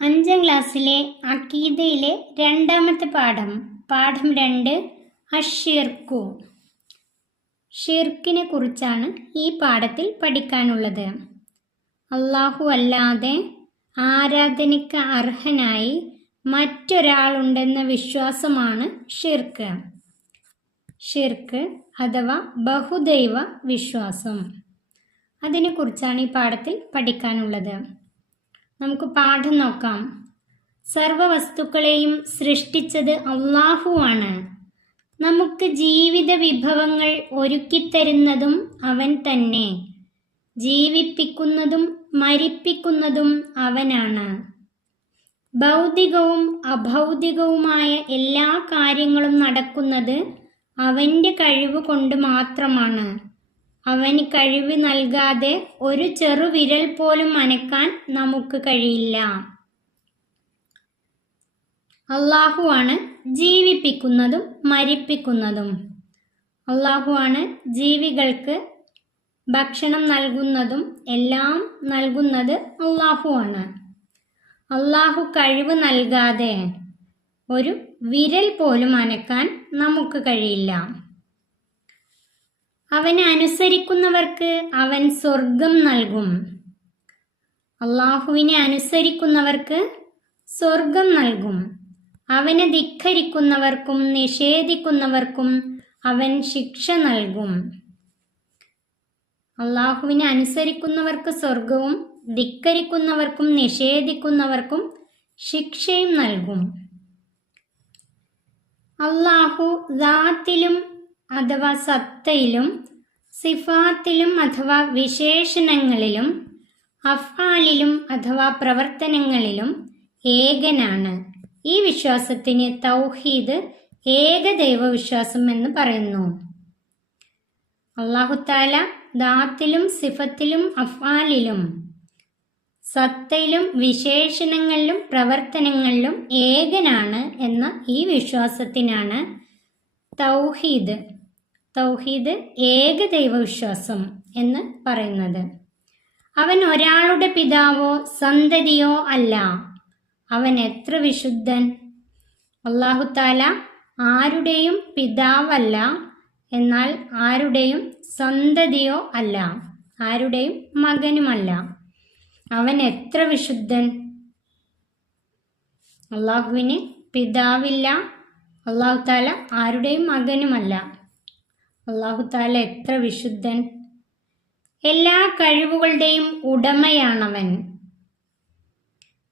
5ാം ക്ലാസ്സിലെ അഖീദയിലെ രണ്ടാമത്തെ പാഠം 2 അശ്ശിർക്കു. ഷിർക്കിനെ കുറിച്ചാണ് ഈ പാഠത്തിൽ പഠിക്കാനുള്ളത്. അല്ലാഹു അല്ലാതെ ആരാധനയ്ക്ക് അർഹനായി മറ്റൊരാളുണ്ടെന്ന വിശ്വാസമാണ് ഷിർക്ക്. ഷിർക്ക് അഥവാ ബഹുദൈവ വിശ്വാസം. അതിനെക്കുറിച്ചാണ് ഈ പാഠത്തിൽ പഠിക്കാനുള്ളത്. നമുക്ക് പാഠം നോക്കാം. സർവവസ്തുക്കളെയും സൃഷ്ടിച്ചത് അല്ലാഹുവാണ്. നമുക്ക് ജീവിത വിഭവങ്ങൾ ഒരുക്കിത്തരുന്നതും അവൻ തന്നെ. ജീവിപ്പിക്കുന്നതും മരിപ്പിക്കുന്നതും അവനാണ്. ഭൗതികവും അഭൗതികവുമായ എല്ലാ കാര്യങ്ങളും നടക്കുന്നത് അവൻ്റെ കഴിവ് കൊണ്ട് മാത്രമാണ്. അവന് കഴിവ് നൽകാതെ ഒരു ചെറുവിരൽ പോലും അനക്കാൻ നമുക്ക് കഴിയില്ല. അല്ലാഹുവാണ് ജീവിപ്പിക്കുന്നതും മരിപ്പിക്കുന്നതും. അല്ലാഹുവാണ് ജീവികൾക്ക് ഭക്ഷണം നൽകുന്നതും എല്ലാം നൽകുന്നത് അല്ലാഹുവാണ്. അല്ലാഹു കഴിവ് നൽകാതെ ഒരു വിരൽ പോലും അനക്കാൻ നമുക്ക് കഴിയില്ല. അവനെ അനുസരിക്കുന്നവർക്ക് അവൻ സ്വർഗം നൽകും. അല്ലാഹുവിനെ അനുസരിക്കുന്നവർക്ക് സ്വർഗം നൽകും. അവനെ ധിക്കരിക്കുന്നവർക്കും നിഷേധിക്കുന്നവർക്കും അവൻ ശിക്ഷ നൽകും. അല്ലാഹുവിനെ അനുസരിക്കുന്നവർക്ക് സ്വർഗവും ധിക്കരിക്കുന്നവർക്കും നിഷേധിക്കുന്നവർക്കും ശിക്ഷയും നൽകും. അല്ലാഹു ദാത്തിലും അഥവാ സത്തയിലും സിഫാത്തിലും അഥവാ വിശേഷണങ്ങളിലും അഫ്ആലിലും അഥവാ പ്രവർത്തനങ്ങളിലും ഏകനാണ്. ഈ വിശ്വാസത്തിന് തൗഹീദ് ഏകദൈവ വിശ്വാസം എന്ന് പറയുന്നു. അല്ലാഹു തആല ദാത്തിലും സിഫത്തിലും അഫ്ആലിലും സത്തയിലും വിശേഷണങ്ങളിലും പ്രവർത്തനങ്ങളിലും ഏകനാണ് എന്ന ഈ വിശ്വാസത്തിനാണ് തൗഹീദ് ഏകദൈവ വിശ്വാസം എന്ന് പറയുന്നത്. അവൻ ഒരാളുടെ പിതാവോ സന്തതിയോ അല്ല. അവൻ എത്ര വിശുദ്ധൻ! അല്ലാഹു തആല ആരുടെയും പിതാവല്ല, എന്നാൽ ആരുടെയും സന്തതിയോ അല്ല, ആരുടെയും മകനുമല്ല. അവൻ എത്ര വിശുദ്ധൻ! അല്ലാഹുവിന് പിതാവില്ല, അല്ലാഹു തആല ആരുടെയും മകനുമല്ല. അല്ലാഹു തആല എത്ര വിശുദ്ധൻ! എല്ലാ കഴിവുകളുടെയും ഉടമയാണവൻ.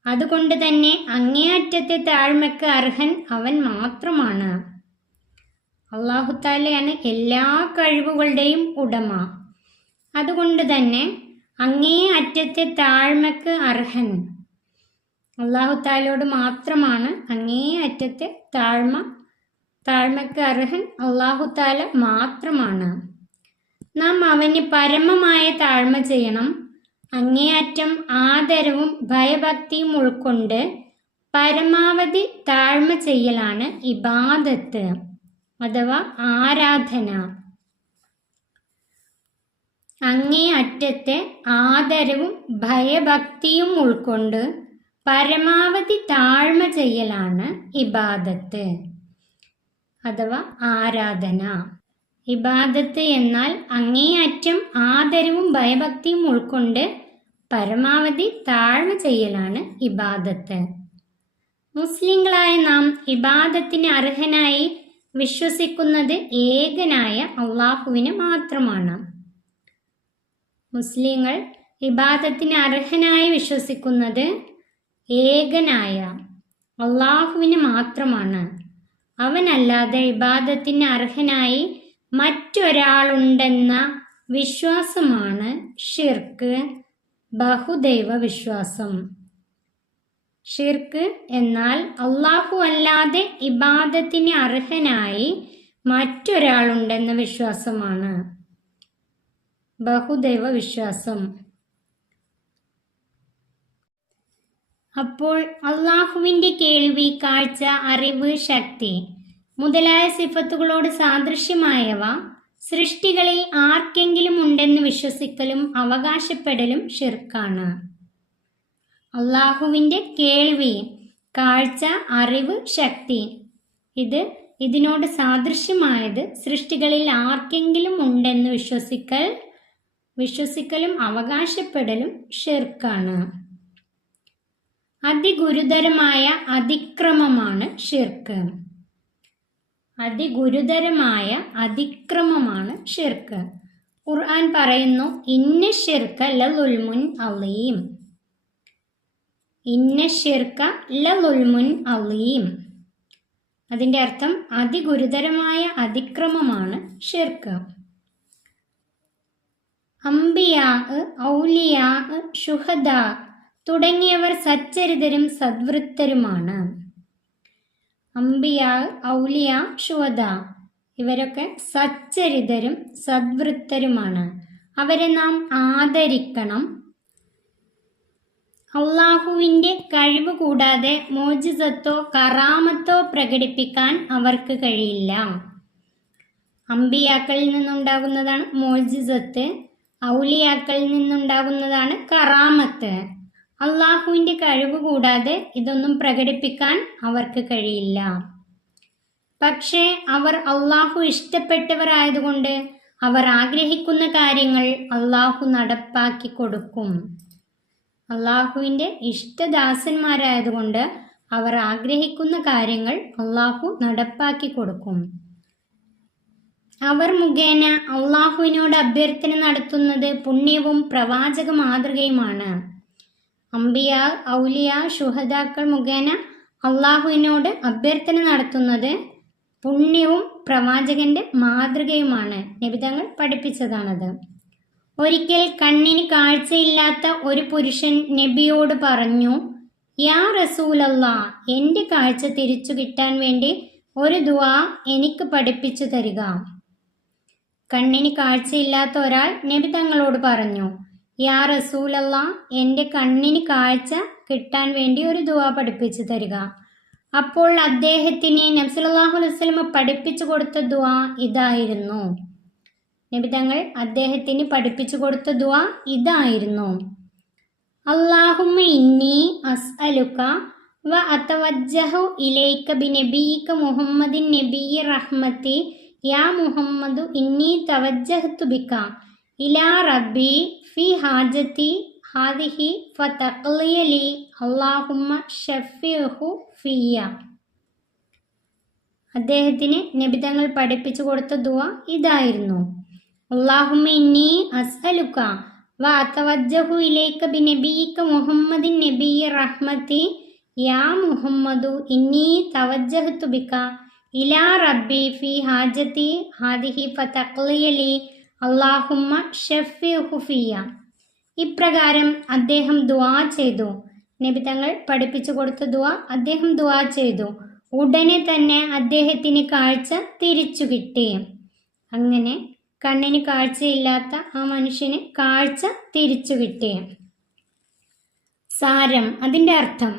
അതുകൊണ്ട് തന്നെ അങ്ങേയറ്റത്തെ താഴ്മയ്ക്ക് അർഹൻ അവൻ മാത്രമാണ്. അല്ലാഹു തആലയാണ് എല്ലാ കഴിവുകളുടെയും ഉടമ. അതുകൊണ്ട് തന്നെ അങ്ങേ അറ്റത്തെ താഴ്മയ്ക്ക് അർഹൻ അല്ലാഹു തആലയോട് മാത്രമാണ്. അങ്ങേ അറ്റത്തെ താഴ്മയ്ക്ക് അർഹൻ അല്ലാഹു തആല മാത്രമാണ്. നാം അവന് പരമമായ താഴ്മ ചെയ്യണം. അങ്ങേയറ്റം ആദരവും ഭയഭക്തിയും ഉൾക്കൊണ്ട് പരമാവധി താഴ്മ ചെയ്യലാണ് ഇബാദത്ത് അഥവാ ആരാധന. അങ്ങേ അറ്റത്തെ ആദരവും ഭയഭക്തിയും ഉൾക്കൊണ്ട് പരമാവധി താഴ്മ ചെയ്യലാണ് ഇബാദത്ത് അഥവാ ആരാധന. ഇബാദത്ത് എന്നാൽ അങ്ങേയറ്റം ആദരവും ഭയഭക്തിയും ഉൾക്കൊണ്ട് പരമാവധി താഴ്മ ചെയ്യലാണ് ഇബാദത്ത്. മുസ്ലിങ്ങളായ നാം ഇബാദത്തിന് അർഹനായി വിശ്വസിക്കുന്നത് ഏകനായ അല്ലാഹുവിനെ മാത്രമാണ്. മുസ്ലിങ്ങൾ ഇബാദത്തിന് അർഹനായി വിശ്വസിക്കുന്നത് ഏകനായ അല്ലാഹുവിനെ മാത്രമാണ്. അവനല്ലാതെ ഇബാദത്തിന് അർഹനായി മറ്റൊരാളുണ്ടെന്ന വിശ്വാസമാണ് ഷിർക്ക്, ബഹുദൈവ വിശ്വാസം. ഷിർക്ക് എന്നാൽ അല്ലാഹു അല്ലാതെ ഇബാദത്തിന് അർഹനായി മറ്റൊരാളുണ്ടെന്ന വിശ്വാസമാണ് ബഹുദൈവ വിശ്വാസം. അപ്പോൾ അല്ലാഹുവിൻ്റെ കേൾവി, കാഴ്ച, അറിവ്, ശക്തി മുതലായ സിഫത്തുകളോട് സാദൃശ്യമായവ സൃഷ്ടികളിൽ ആർക്കെങ്കിലും ഉണ്ടെന്ന് വിശ്വസിക്കലും അവകാശപ്പെടലും ഷിർക്കാണ്. അള്ളാഹുവിൻ്റെ കേൾവി, കാഴ്ച, അറിവ്, ശക്തി. ഇതിനോട് സാദൃശ്യമായത് സൃഷ്ടികളിൽ ആർക്കെങ്കിലും ഉണ്ടെന്ന് വിശ്വസിക്കലും അവകാശപ്പെടലും ഷിർക്കാണ്. അതിഗുരുതരമായ അതിക്രമമാണ് ഷിർക്ക്. അതിഗുരുതരമായ അതിക്രമമാണ് ഷിർക്ക്. ഖുർആൻ പറയുന്നു, ഇന്ന ശിർക ലളുൽമുൻ അളീം. ഇന്ന ശിർക ലളുൽമുൻ അളീം. അതിൻ്റെ അർത്ഥം അതിഗുരുതരമായ അതിക്രമമാണ് ഷിർക്ക്. അംബിയാ, ഔലിയാ, ശുഹദാ തുടങ്ങിയവർ സച്ചരിതരും സദ്വൃത്തരുമാണ്. അംബിയാ, ഔലിയ, ശുഹദ ഇവരൊക്കെ സച്ചരിതരും സദ്വൃത്തരുമാണ്. അവരെ നാം ആദരിക്കണം. അള്ളാഹുവിൻ്റെ കഴിവ് കൂടാതെ മോജിസത്തോ കറാമത്തോ പ്രകടിപ്പിക്കാൻ അവർക്ക് കഴിയില്ല. അംബിയാക്കളിൽ നിന്നുണ്ടാകുന്നതാണ് മോജിസത്ത്, ഔലിയാക്കളിൽ നിന്നുണ്ടാകുന്നതാണ് കറാമത്ത്. അള്ളാഹുവിൻ്റെ കഴിവ് കൂടാതെ ഇതൊന്നും പ്രകടിപ്പിക്കാൻ അവർക്ക് കഴിയില്ല. പക്ഷേ അവർ അള്ളാഹു ഇഷ്ടപ്പെട്ടവരായതുകൊണ്ട് അവർ ആഗ്രഹിക്കുന്ന കാര്യങ്ങൾ അള്ളാഹു നടപ്പാക്കി കൊടുക്കും. അള്ളാഹുവിൻ്റെ ഇഷ്ടദാസന്മാരായതുകൊണ്ട് അവർ ആഗ്രഹിക്കുന്ന കാര്യങ്ങൾ അള്ളാഹു നടപ്പാക്കി കൊടുക്കും. അവർ മുഖേന അള്ളാഹുവിനോട് അഭ്യർത്ഥന നടത്തുന്നത് പുണ്യവും പ്രവാചക മാതൃകയുമാണ്. അംബിയ, ഔലിയ, ശുഹദാക്കൾ മുഖേന അള്ളാഹുവിനോട് അഭ്യർത്ഥന നടത്തുന്നത് പുണ്യവും പ്രവാചകന്റെ മാതൃകയുമാണ്. നബിതങ്ങൾ പഠിപ്പിച്ചതാണത്. ഒരിക്കൽ കണ്ണിന് കാഴ്ചയില്ലാത്ത ഒരു പുരുഷൻ നബിയോട് പറഞ്ഞു, യാ റസൂലല്ലാ, എൻ്റെ കാഴ്ച തിരിച്ചു കിട്ടാൻ വേണ്ടി ഒരു ദുആ എനിക്ക് പഠിപ്പിച്ചു തരിക. കണ്ണിന് കാഴ്ചയില്ലാത്ത ഒരാൾ നബി തങ്ങളോട് പറഞ്ഞു, യാ റസൂലല്ലാ, എൻ്റെ കണ്ണിന് കാഴ്ച കിട്ടാൻ വേണ്ടി ഒരു ദുആ പഠിപ്പിച്ചു തരിക. അപ്പോൾ അദ്ദേഹത്തിന് നബി സല്ലല്ലാഹു അലൈഹി വസല്ലം പഠിപ്പിച്ചു കൊടുത്ത ദുആ ഇതായിരുന്നു. നബി തങ്ങൾ അദ്ദേഹത്തിന് പഠിപ്പിച്ചു കൊടുത്ത ദുആ ഇതായിരുന്നു: അല്ലാഹുമ്മ ഇന്നി അസ്അലുക വ അതവജ്ജഹു ഇലൈക ബിനബിയിക മുഹമ്മദിൻ നബിയ്യി റഹ്മത്തി യാ മുഹമ്മദു ഇന്നി തവജ്ജഹ്തു ബിക ഇലാ റബ്ബി ഫി ഹാജത്തി ഹാദിഹി ഫതഖ്ലിയ ലി അല്ലാഹുമ്മ ഷഫിഹു ഫിയ. അദ്ദേഹത്തിന് നബി തങ്ങൾ പഠിപ്പിച്ചു കൊടുത്ത ദുആ ഇതായിരുന്നു: അല്ലാഹുമ്മ ഇന്നി അസ്അലുക വ അതവജ്ജഹു ഇലൈക ബിനബിയിക മുഹമ്മദിൻ നബിയ്യി റഹ്മത്തി യാ മുഹമ്മദു ഇന്നി തവജ്ജഹ്തു ബിക ഇലാ റബ്ബി ഫി ഹാജത്തി ഹാദിഹി ഫതഖ്ലിയ ലി അല്ലാഹുമ്മ ഷഫിഹു ഫിയ. ഇപ്രകാരം അദ്ദേഹം ദുആ ചെയ്തു. നബി തങ്ങൾ പഠിപ്പിച്ചു കൊടുത്ത ദുആ അദ്ദേഹം ദുആ ചെയ്തു. ഉടനെ തന്നെ അദ്ദേഹത്തിന് കാഴ്ച തിരിച്ചു കിട്ടി. അങ്ങനെ കണ്ണിന് കാഴ്ചയില്ലാത്ത ആ മനുഷ്യന് കാഴ്ച തിരിച്ചു കിട്ടി. സാരം, അതിൻ്റെ അർത്ഥം,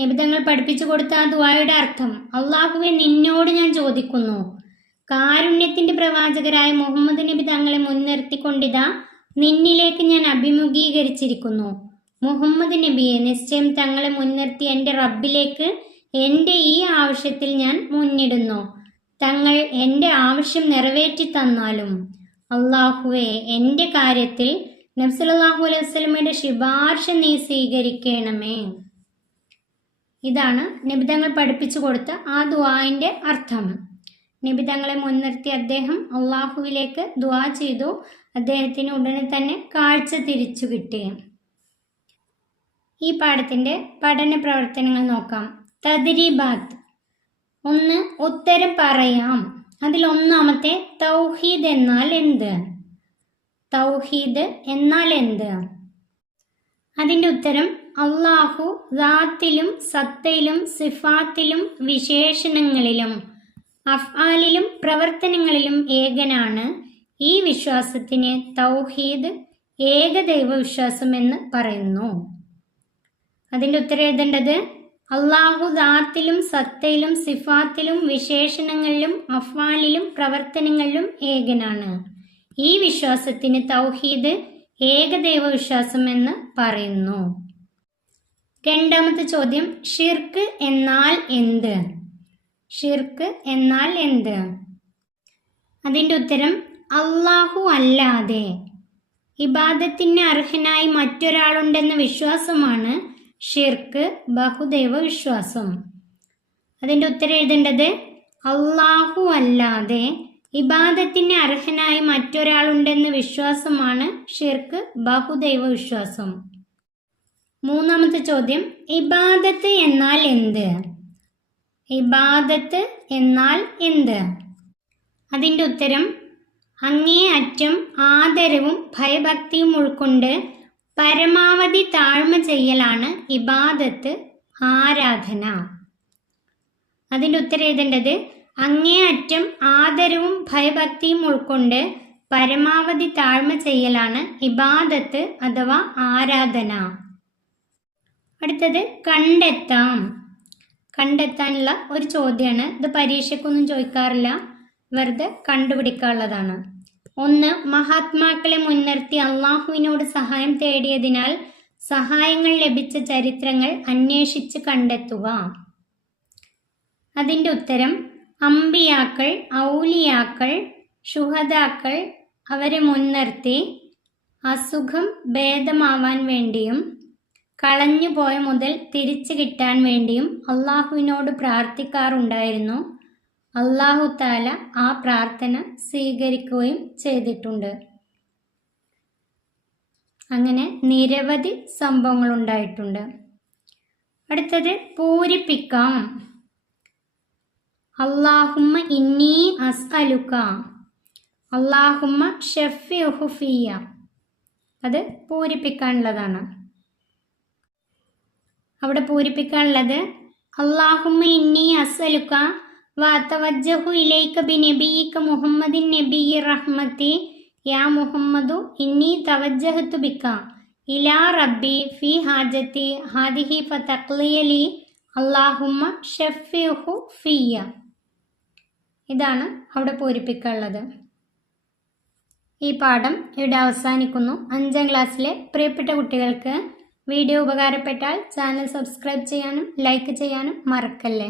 നബി തങ്ങൾ പഠിപ്പിച്ചു കൊടുത്ത ആ ദുആയുടെ അർത്ഥം: അള്ളാഹുവെ, നിന്നോട് ഞാൻ ചോദിക്കുന്നു, കാരുണ്യത്തിന്റെ പ്രവാചകരായ മുഹമ്മദ് നബി തങ്ങളെ മുൻനിർത്തിക്കൊണ്ടിതാ നിന്നിലേക്ക് ഞാൻ അഭിമുഖീകരിച്ചിരിക്കുന്നു. മുഹമ്മദ് നബിയെ നിശ്ചയം തങ്ങളെ മുൻനിർത്തി എൻ്റെ റബ്ബിലേക്ക് എൻ്റെ ഈ ആവശ്യത്തിൽ ഞാൻ മുന്നിടുന്നു. തങ്ങൾ എൻ്റെ ആവശ്യം നിറവേറ്റി തന്നാലും അള്ളാഹുവെ, എൻ്റെ കാര്യത്തിൽ നബി സല്ലല്ലാഹു അലൈഹി വസല്ലമയുടെ ശുപാർശ നീ സ്വീകരിക്കണമേ. ഇതാണ് നബി തങ്ങൾ പഠിപ്പിച്ചു കൊടുത്ത ആ ദുആന്റെ അർത്ഥം. നബി തങ്ങളെ മുൻനിർത്തി അദ്ദേഹം അള്ളാഹുവിലേക്ക് ദുആ ചെയ്തു. അദ്ദേഹത്തിന് ഉടനെ തന്നെ കാഴ്ച തിരിച്ചു കിട്ടി. ഈ പാഠത്തിന്റെ പഠന പ്രവർത്തനങ്ങൾ നോക്കാം. തദ്രീബാത്ത്. 1. ഉത്തരം പറയാം. അതിൽ ഒന്നാമത്തെ, തൗഹീദ് എന്നാൽ എന്ത്? തൗഹീദ് എന്നാൽ എന്ത്? അതിൻ്റെ ഉത്തരം: അള്ളാഹു ദാത്തിലും സത്തയിലും സിഫാത്തിലും വിശേഷണങ്ങളിലും അഫ്ആലിലും പ്രവർത്തനങ്ങളിലും ഏകനാണ്. ഈ വിശ്വാസത്തിന് തൗഹീദ്, ഏകദൈവ വിശ്വാസം എന്ന് പറയുന്നു. അതിൻ്റെ ഉത്തരം എഴുതേണ്ടത്: അള്ളാഹു ദാത്തിലും സത്തയിലും സിഫാത്തിലും വിശേഷണങ്ങളിലും അഫ്ആലിലും പ്രവർത്തനങ്ങളിലും ഏകനാണ്. ഈ വിശ്വാസത്തിന് തൗഹീദ്, ഏകദൈവ വിശ്വാസം എന്ന് പറയുന്നു. രണ്ടാമത്തെ ചോദ്യം, ഷിർക്ക് എന്നാൽ എന്ത്? ഷിർക്ക് എന്നാൽ എന്ത്? അതിൻ്റെ ഉത്തരം അല്ലാഹു അല്ലാതെ ഇബാദത്തിന് അർഹനായി മറ്റൊരാളുണ്ടെന്ന വിശ്വാസമാണ് ഷിർക്ക്, ബഹുദൈവ വിശ്വാസം. അതിൻ്റെ ഉത്തരം എഴുതേണ്ടത് അല്ലാഹു അല്ലാതെ ഇബാദത്തിന് അർഹനായി മറ്റൊരാളുണ്ടെന്ന വിശ്വാസമാണ് ഷിർക്ക്, ബഹുദൈവ വിശ്വാസം. മൂന്നാമത്തെ ചോദ്യം, ഇബാദത്ത് എന്നാൽ എന്ത്? ഇബാദത്ത് എന്നാൽ എന്ത്? അതിൻ്റെ ഉത്തരം അങ്ങേയറ്റം ആദരവും ഭയഭക്തിയും ഉൾക്കൊണ്ട് പരമാവധി താഴ്മ ചെയ്യലാണ് ഇബാദത്ത്, ആരാധന. അതിൻ്റെ ഉത്തരം എഴുതേണ്ടത് അങ്ങേയറ്റം ആദരവും ഭയഭക്തിയും ഉൾക്കൊണ്ട് പരമാവധി താഴ്മ ചെയ്യലാണ് ഇബാദത്ത് അഥവാ ആരാധന. അടുത്തത് കണ്ടെത്താം. കണ്ടെത്താനുള്ള ഒരു ചോദ്യമാണ്. ഇത് പരീക്ഷയ്ക്കൊന്നും ചോദിക്കാറില്ല, വെറുതെ കണ്ടുപിടിക്കാനുള്ളതാണ്. 1. മഹാത്മാക്കളെ മുൻനിർത്തി അള്ളാഹുവിനോട് സഹായം തേടിയതിനാൽ സഹായങ്ങൾ ലഭിച്ച ചരിത്രങ്ങൾ അന്വേഷിച്ച് കണ്ടെത്തുക. അതിൻ്റെ ഉത്തരം അമ്പിയാക്കൾ, ഔലിയാക്കൾ, ശുഹദാക്കൾ അവരെ മുൻനിർത്തി അസുഖം ഭേദമാവാൻ വേണ്ടിയും കളഞ്ഞുപോയ മുതൽ തിരിച്ചു കിട്ടാൻ വേണ്ടിയും അള്ളാഹുവിനോട് പ്രാർത്ഥിക്കാറുണ്ടായിരുന്നു. അള്ളാഹു താല ആ പ്രാർത്ഥന സ്വീകരിക്കുകയും ചെയ്തിട്ടുണ്ട്. അങ്ങനെ നിരവധി സംഭവങ്ങൾ ഉണ്ടായിട്ടുണ്ട്. അടുത്തത് പൂരിപ്പിക്കാം. അല്ലാഹുമ്മ ഇന്നി അസ്അലുക, അല്ലാഹുമ്മ ഷഫിഉഹു ഫിയ. അത് പൂരിപ്പിക്കാനുള്ളതാണ്. അവിടെ പൂരിപ്പിക്കാനുള്ളത് അല്ലാഹുമ്മ ഇന്നി അസ്അലുക വഅതവജ്ജഹു ഇലൈക ബിനബിയിക മുഹമ്മദിൻ നബിയ്യി റഹ്മതി യാ മുഹമ്മദു ഇന്നി തവജ്ജഹതു ബിക ഇലാ റബ്ബി ഫി ഹാജതി ഹാദിഹി ഫതഖ്ലിയലി അല്ലാഹുമ്മ ഷഫിഉഹു ഫിയ. ഇതാണ് അവിടെ പൂരിപ്പിക്കാനുള്ളത്. ഈ പാഠം ഇവിടെ അവസാനിക്കുന്നു. 5ാം ക്ലാസ്സിലെ പ്രിയപ്പെട്ട കുട്ടികൾക്ക് വീഡിയോ ഉപകാരപ്പെട്ടാൽ ചാനൽ സബ്സ്ക്രൈബ് ചെയ്യാനും ലൈക്ക് ചെയ്യാനും മറക്കല്ലേ.